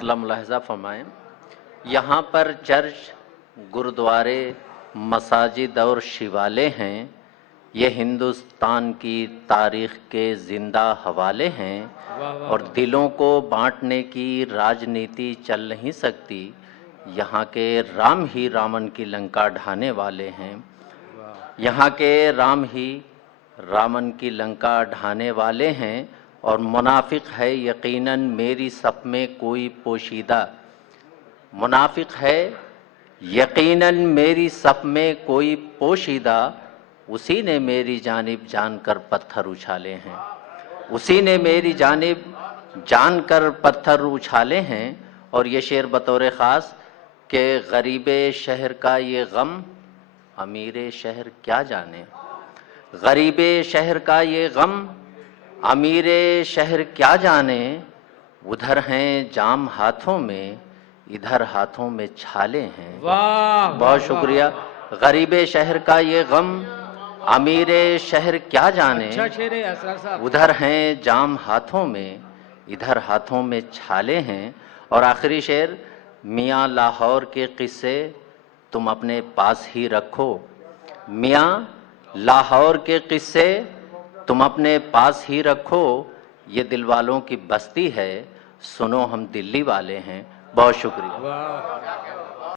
अगला मुलाहजा फरमाएं। यहाँ पर चर्च, गुरुद्वारे, मसाजिद और शिवालय हैं। ये हिंदुस्तान की तारीख के जिंदा हवाले हैं और दिलों को बांटने की राजनीति चल नहीं सकती। यहाँ के राम ही रावण की लंका ढाने वाले हैं। यहाँ के राम ही रावण की लंका ढाने वाले हैं और मुनाफिक है यकीनन मेरी सफ में कोई पोशीदा। मुनाफिक है यकीनन मेरी सफ में कोई पोशीदा। उसी ने मेरी जानिब जानकर पत्थर उछाले हैं। उसी ने मेरी जानिब जानकर पत्थर उछाले हैं। और ये शेर बतौर ख़ास कि गरीबे शहर का ये गम अमीरे शहर क्या जाने। गरीबे शहर का ये गम अमीरे शहर क्या जाने। उधर हैं जाम हाथों में, इधर हाथों में छाले हैं। वाह, बहुत शुक्रिया। गरीबे शहर का ये गम अमीरे शहर क्या जाने। अच्छा शेर है असरार साहब। उधर हैं जाम हाथों में, इधर हाथों में छाले हैं। और आखिरी शेर, मियाँ लाहौर के किस्से तुम अपने पास ही रखो। मियाँ लाहौर के किस्से तुम अपने पास ही रखो। ये दिल वालों की बस्ती है, सुनो हम दिल्ली वाले हैं। बहुत शुक्रिया। वाह।